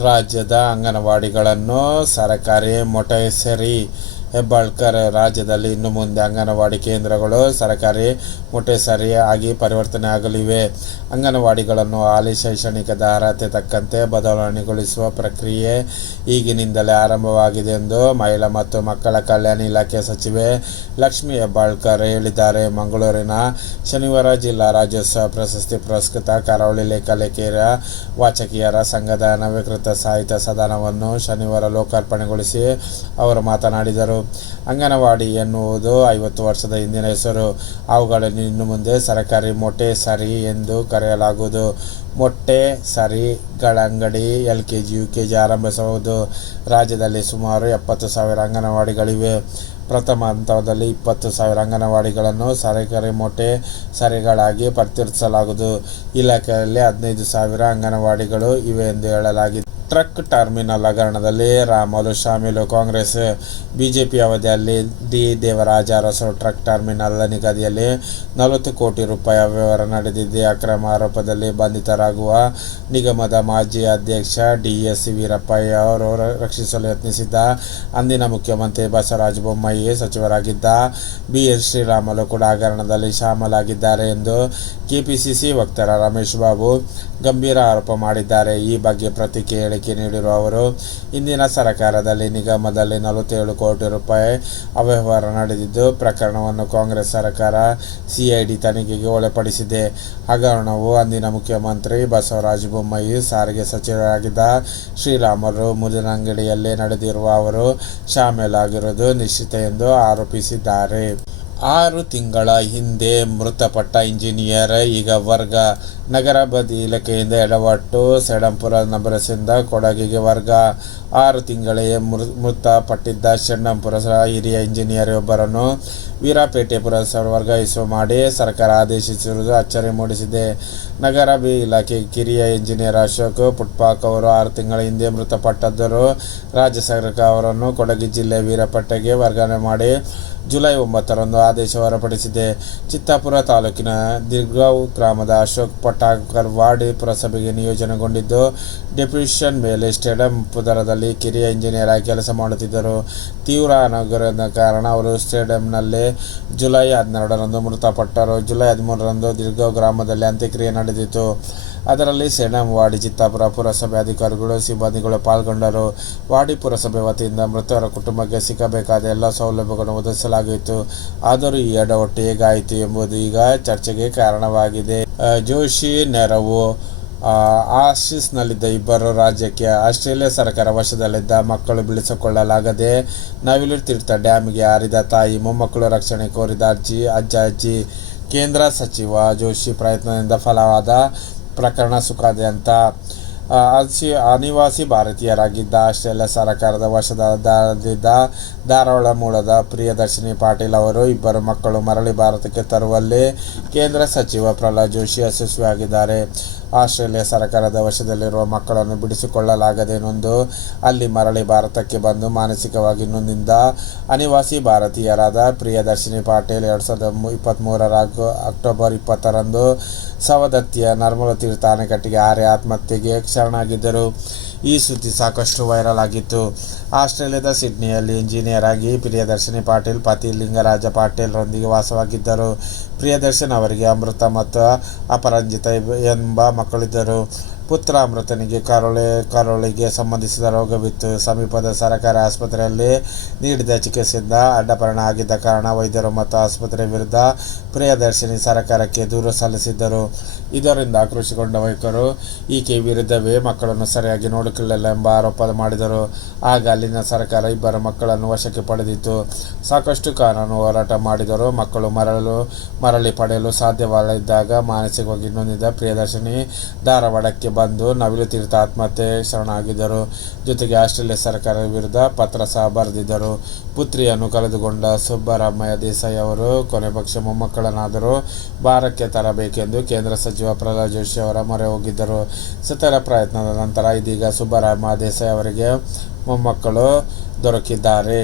ರಾಜ್ಯದ ಅಂಗನವಾಡಿಗಳನ್ನು ಸರಕಾರಿ ಮೊಟೆಸರಿ ಹೆಬ್ಬಾಳ್ಕರ್ ರಾಜ್ಯದಲ್ಲಿ ಇನ್ನು ಮುಂದೆ ಅಂಗನವಾಡಿ ಕೇಂದ್ರಗಳು ಸರಕಾರಿ ಮೊಟೆಸರಿ ಆಗಿ ಪರಿವರ್ತನೆ ಆಗಲಿವೆ. ಅಂಗನವಾಡಿಗಳನ್ನು ಹಾಲಿ ಶೈಕ್ಷಣಿಕದ ಅರ್ಹತೆ ತಕ್ಕಂತೆ ಬದಲಾವಣೆಗೊಳಿಸುವ ಪ್ರಕ್ರಿಯೆ ಈಗಿನಿಂದಲೇ ಆರಂಭವಾಗಿದೆ ಎಂದು ಮಹಿಳಾ ಮತ್ತು ಮಕ್ಕಳ ಕಲ್ಯಾಣ ಇಲಾಖೆ ಸಚಿವೆ ಲಕ್ಷ್ಮಿ ಹೆಬ್ಬಾಳ್ಕರ್ ಹೇಳಿದ್ದಾರೆ. ಮಂಗಳೂರಿನ ಶನಿವಾರ ಜಿಲ್ಲಾ ರಾಜ್ಯೋತ್ಸವ ಪ್ರಶಸ್ತಿ ಪುರಸ್ಕೃತ ಕರಾವಳಿ ಲೇಖಲೇಖಿಯರ ವಾಚಕಿಯರ ಸಂಘದ ನವೀಕೃತ ಸಾಹಿತ್ಯ ಸದನವನ್ನು ಶನಿವಾರ ಲೋಕಾರ್ಪಣೆಗೊಳಿಸಿ ಅವರು ಮಾತನಾಡಿದರು. ಅಂಗನವಾಡಿ ಎನ್ನುವುದು ಐವತ್ತು ವರ್ಷದ ಹಿಂದಿನ ಹೆಸರು. ಅವುಗಳನ್ನು ಇನ್ನು ಮುಂದೆ ಸರಕಾರಿ ಮೊಟ್ಟೆ ಸರಿ ಎಂದು ಕರೆಯಲಾಗುವುದು. ಮೊಟ್ಟೆ ಸರಿಗಳಂಗಡಿ L K G U K G ಆರಂಭಿಸಬಹುದು. ರಾಜ್ಯದಲ್ಲಿ ಸುಮಾರು ಎಪ್ಪತ್ತು ಸಾವಿರ ಅಂಗನವಾಡಿಗಳಿವೆ. ಪ್ರಥಮ ಹಂತದಲ್ಲಿ ಇಪ್ಪತ್ತು ಸಾವಿರ ಅಂಗನವಾಡಿಗಳನ್ನು ಸರಕಾರಿ ಮೊಟ್ಟೆ ಸರಿಗಳಾಗಿ ಪರಿವರ್ತಿಸಲಾಗುವುದು ಇಲಾಖೆಯಲ್ಲಿ ಹದಿನೈದು ಸಾವಿರ ಅಂಗನವಾಡಿಗಳು ಇವೆ ಎಂದು ಹೇಳಲಾಗಿದೆ. ಟ್ರಕ್ ಟರ್ಮಿನಲ್ ಹಗರಣದಲ್ಲಿ ರಾಮಲು ಶಾಮಿಲು ಕಾಂಗ್ರೆಸ್, ಬಿಜೆಪಿ ಅವಧಿಯಲ್ಲಿ D. Devaraja Arasu truck terminal ನಿಗದಿಯಲ್ಲಿ ನಲವತ್ತು ಕೋಟಿ ರೂಪಾಯಿ ಅವ್ಯವಹಾರ ನಡೆದಿದ್ದ ಅಕ್ರಮ ಆರೋಪದಲ್ಲಿ ಬಂಧಿತರಾಗುವ ನಿಗಮದ ಮಾಜಿ ಅಧ್ಯಕ್ಷ ಡಿ. ಎಸ್. ವೀರಪ್ಪಯ್ಯ ಅವರು ರಕ್ಷಿಸಲು ಯತ್ನಿಸಿದ್ದ ಅಂದಿನ ಮುಖ್ಯಮಂತ್ರಿ ಬಸವರಾಜ ಬೊಮ್ಮಾಯಿ ಸಚಿವರಾಗಿದ್ದ ಬಿ. ಎಸ್. ಶ್ರೀರಾಮುಲು ಕೂಡ ಹಗರಣದಲ್ಲಿ ಶಾಮಲಾಗಿದ್ದಾರೆ ಎಂದು ಕೆಪಿಸಿಸಿ ವಕ್ತಾರ ರಮೇಶ್ ಬಾಬು ಗಂಭೀರ ಆರೋಪ ಮಾಡಿದ್ದಾರೆ. ಈ ಬಗ್ಗೆ ಪ್ರತಿಕ್ರಿಯೆ ಹೇಳಿಕೆ ನೀಡಿರುವ ಅವರು, ಇಂದಿನ ಸರ್ಕಾರದಲ್ಲಿ ನಿಗಮದಲ್ಲಿ ನಲವತ್ತೇಳು ಕೋಟಿ ರೂಪಾಯಿ ಅವ್ಯವಹಾರ ನಡೆದಿದ್ದು, ಪ್ರಕರಣವನ್ನು ಕಾಂಗ್ರೆಸ್ ಸರ್ಕಾರ ಸಿಐಡಿ ತನಿಖೆಗೆ ಒಳಪಡಿಸಿದೆ. ಹಗರಣವು ಅಂದಿನ ಮುಖ್ಯಮಂತ್ರಿ ಬಸವರಾಜ ಬೊಮ್ಮಾಯಿ, ಸಾರಿಗೆ ಸಚಿವರಾಗಿದ್ದ ಶ್ರೀರಾಮರು ಮುದಿನಂಗಡಿಯಲ್ಲಿ ನಡೆದಿರುವ ಅವರು ಶಾಮೀಲಾಗಿರುವುದು ನಿಶ್ಚಿತ ಎಂದು ಆರೋಪಿಸಿದ್ದಾರೆ. ಆರು ತಿಂಗಳ ಹಿಂದೆ ಮೃತಪಟ್ಟ ಇಂಜಿನಿಯರ್ ಈಗ ವರ್ಗ ನಗರಾಭಿವೃದ್ಧಿ ಇಲಾಖೆಯಿಂದ ಎಡವಟ್ಟು ಸೆಡಂಪುರ ನಬರಸಿಂದ ಕೊಡಗಿಗೆ ವರ್ಗ ಆರು ತಿಂಗಳೇ ಮೃ, ಮೃತಪಟ್ಟಿದ್ದ ಶೆಣ್ಣಂಪುರ ಹಿರಿಯ ಇಂಜಿನಿಯರ್ ಒಬ್ಬರನ್ನು ವೀರಾಪೇಟೆ ಪುರಸಭೆ ವರ್ಗಾಯಿಸುವ ಮಾಡಿ ಸರ್ಕಾರ ಆದೇಶಿಸಿರುವುದು ಅಚ್ಚರಿ ಮೂಡಿಸಿದೆ. ನಗರಾಭಿ ಇಲಾಖೆ ಕಿರಿಯ ಇಂಜಿನಿಯರ್ ಅಶೋಕ್ ಪುಟ್ಪಾಕ್ ಅವರು ಆರು ತಿಂಗಳ ಹಿಂದೆ ಮೃತಪಟ್ಟದ್ದರು. ರಾಜ್ಯ ಸರ್ಕಾರ ಅವರನ್ನು ಕೊಡಗು ಜಿಲ್ಲೆ ವೀರಪಟ್ಟೆಗೆ ವರ್ಗಾವಣೆ ಮಾಡಿ ಜುಲೈ ಒಂಬತ್ತರಂದು ಆದೇಶ ಹೊರಪಡಿಸಿದೆ. ಚಿತ್ತಾಪುರ ತಾಲೂಕಿನ ದಿರ್ಗಾವ್ ಗ್ರಾಮದ ಅಶೋಕ್ ಪಟಾಕರ್ ವಾರ್ಡ್ ಪುರಸಭೆಗೆ ನಿಯೋಜನೆಗೊಂಡಿದ್ದು, ಡೆಪ್ಯೂಟೇಷನ್ ಮೇಲೆ ಸ್ಟೇಡಿಯಂ ಪದರದಲ್ಲಿ ಕಿರಿಯ ಇಂಜಿನಿಯರ್ ಆಗಿ ಕೆಲಸ ಮಾಡುತ್ತಿದ್ದರು. ತೀವ್ರ ಅನಾರೋಗ್ಯದ ಕಾರಣ ಅವರು ಸ್ಟೇಡಿಯಂನಲ್ಲಿ ಜುಲೈ ಹನ್ನೆರಡರಂದು ಮೃತಪಟ್ಟರು. ಜುಲೈ ಹದಿಮೂರರಂದು ದೀರ್ಘ ಗ್ರಾಮದಲ್ಲಿ ಅಂತ್ಯಕ್ರಿಯೆ ನಡೆದಿತು ಅದರಲ್ಲಿ ಸೆಣಂ ವಾಡಿ, ಚಿತ್ತಾಪುರ ಪುರಸಭೆ ಅಧಿಕಾರಿಗಳು, ಸಿಬ್ಬಂದಿಗಳು ಪಾಲ್ಗೊಂಡರು. ವಾಡಿ ಪುರಸಭೆ ವತಿಯಿಂದ ಮೃತರ ಕುಟುಂಬಕ್ಕೆ ಸಿಗಬೇಕಾದ ಎಲ್ಲ ಸೌಲಭ್ಯಗಳನ್ನು ಒದಗಿಸಲಾಗಿತ್ತು. ಆದರೂ ಈ ಎಡವಟ್ಟು ಹೇಗಾಯಿತು ಎಂಬುದು ಈಗ ಚರ್ಚೆಗೆ ಕಾರಣವಾಗಿದೆ. ಜೋಶಿ ನೆರವು. ಆಶೀಸ್ನಲ್ಲಿದ್ದ ಇಬ್ಬರು ರಾಜ್ಯಕ್ಕೆ ಆಸ್ಟ್ರೇಲಿಯಾ ಸರ್ಕಾರ ವಶದಲ್ಲಿದ್ದ ಮಕ್ಕಳು ಬಿಡಿಸಿಕೊಳ್ಳಲಾಗದೆ ನವಿಲು ತೀರ್ಥ ಡ್ಯಾಮ್ಗೆ ಹಾರಿದ ತಾಯಿ ಮೊಮ್ಮಕ್ಕಳು ರಕ್ಷಣೆ ಕೋರಿದ ಅಜ್ಜಿ, ಅಜ್ಜ, ಅಜ್ಜಿ. ಕೇಂದ್ರ ಸಚಿವ ಜೋಶಿ ಪ್ರಯತ್ನದಿಂದ ಫಲವಾದ ಪ್ರಕರಣ ಸುಖಾದ್ಯಂತ ಅಸಿ, ಅನಿವಾಸಿ ಭಾರತೀಯರಾಗಿದ್ದ ಆಸ್ಟ್ರೇಲಿಯಾ ಸರ್ಕಾರದ ವಶದಲ್ಲಿದ್ದ ಧಾರವಾಡ ಮೂಲದ ಪ್ರಿಯದರ್ಶಿನಿ ಪಾಟೀಲ್ ಅವರು ಇಬ್ಬರು ಮಕ್ಕಳು ಮರಳಿ ಭಾರತಕ್ಕೆ ತರುವಲ್ಲಿ ಕೇಂದ್ರ ಸಚಿವ ಪ್ರಹ್ಲಾದ್ ಜೋಶಿ ಯಶಸ್ವಿಯಾಗಿದ್ದಾರೆ. ಆಸ್ಟ್ರೇಲಿಯಾ ಸರ್ಕಾರದ ವಶದಲ್ಲಿರುವ ಮಕ್ಕಳನ್ನು ಬಿಡಿಸಿಕೊಳ್ಳಲಾಗದೆ ನೊಂದು, ಅಲ್ಲಿ ಮರಳಿ ಭಾರತಕ್ಕೆ ಬಂದು ಮಾನಸಿಕವಾಗಿ ನೊಂದಿದ್ದ ಅನಿವಾಸಿ ಭಾರತೀಯರಾದ ಪ್ರಿಯದರ್ಶಿನಿ ಪಾಟೀಲ್ ಎರಡು ಸಾವಿರದ ಇಪ್ಪತ್ತ್ಮೂರರ ಅಕ್ಟೋಬರ್ ಇಪ್ಪತ್ತರಂದು ಸವದತ್ತಿಯ ನರ್ಮಲ ತೀರ್ಥ ಅಣೆಕಟ್ಟಿಗೆ ಆರೆ ಆತ್ಮಹತ್ಯೆಗೆ ಶರಣಾಗಿದ್ದರು. ಈ ಸುದ್ದಿ ಸಾಕಷ್ಟು ವೈರಲ್ ಆಗಿತ್ತು. ಆಸ್ಟ್ರೇಲಿಯಾದ ಸಿಡ್ನಿಯಲ್ಲಿ ಇಂಜಿನಿಯರ್ ಆಗಿ ಪ್ರಿಯದರ್ಶಿನಿ ಪಾಟೀಲ್, ಪತಿ ಲಿಂಗರಾಜ ಪಾಟೀಲ್ರೊಂದಿಗೆ ವಾಸವಾಗಿದ್ದರು. ಪ್ರಿಯದರ್ಶನ್ ಅವರಿಗೆ ಅಮೃತ ಮತ್ತು ಅಪರಂಜಿತ ಎಂಬ ಮಕ್ಕಳಿದ್ದರು. ಪುತ್ರ ಅಮೃತನಿಗೆ ಕರುಳೆ, ಕರುಳಿಗೆ ಸಂಬಂಧಿಸಿದ ರೋಗವಿತ್ತು ಸಮೀಪದ ಸರ್ಕಾರಿ ಆಸ್ಪತ್ರೆಯಲ್ಲಿ ನೀಡಿದ ಚಿಕಿತ್ಸೆಯಿಂದ ಅಡ್ಡಪರಣ ಆಗಿದ್ದ ಕಾರಣ ವೈದ್ಯರು ಮತ್ತು ಆಸ್ಪತ್ರೆ ವಿರುದ್ಧ ಪ್ರಿಯದರ್ಶಿನಿ ಸರ್ಕಾರಕ್ಕೆ ದೂರು ಸಲ್ಲಿಸಿದ್ದರು. ಇದರಿಂದ ಆಕ್ರೋಶಗೊಂಡ ವೈದ್ಯರು, ಈಕೆ ವಿರುದ್ಧವೇ ಮಕ್ಕಳನ್ನು ಸರಿಯಾಗಿ ನೋಡಿಕೊಳ್ಳಲ್ಲ ಎಂಬ ಆರೋಪ ಮಾಡಿದರು. ಆಗ ಅಲ್ಲಿನ ಸರ್ಕಾರ ಇಬ್ಬರ ಮಕ್ಕಳನ್ನು ವಶಕ್ಕೆ ಪಡೆದಿತ್ತು. ಸಾಕಷ್ಟು ಕಾನೂನು ಹೋರಾಟ ಮಾಡಿದರು ಮಕ್ಕಳು ಮರಳಲು, ಮರಳಿ ಪಡೆಯಲು ಸಾಧ್ಯವಾಗದಿದ್ದಾಗ ಮಾನಸಿಕವಾಗಿ ನೊಂದಿದ್ದ ಪ್ರಿಯದರ್ಶಿನಿ ಧಾರವಾಡಕ್ಕೆ ಬಂದು ನವಿಲು ತೀರ್ಥ ಆತ್ಮಹತ್ಯೆ ಶರಣಾಗಿದ್ದರು. ಜೊತೆಗೆ ಆಸ್ಟ್ರೇಲಿಯಾ ಸರ್ಕಾರದ ವಿರುದ್ಧ ಪತ್ರ ಸಹ ಬರೆದಿದ್ದರು. ಪುತ್ರಿಯನ್ನು ಕಳೆದುಕೊಂಡ ಸುಬ್ಬರಾಮಯ್ಯ ದೇಸಾಯಿ ಅವರು ಕೊನೆ ಪಕ್ಷ ಮೊಮ್ಮಕ್ಕಳನ್ನಾದರೂ ಭಾರಕ್ಕೆ ತರಬೇಕೆಂದು ಕೇಂದ್ರ ಸಚಿವ ಪ್ರಹ್ಲಾದ್ ಜೋಶಿ ಅವರ ಮೊರೆ ಹೋಗಿದ್ದರು. ಸತರ ಪ್ರಯತ್ನದ ನಂತರ ಇದೀಗ ಸುಬ್ಬರಾಮ ದೇಸಾಯಿ ಅವರಿಗೆ ಮೊಮ್ಮಕ್ಕಳು ದೊರಕಿದ್ದಾರೆ.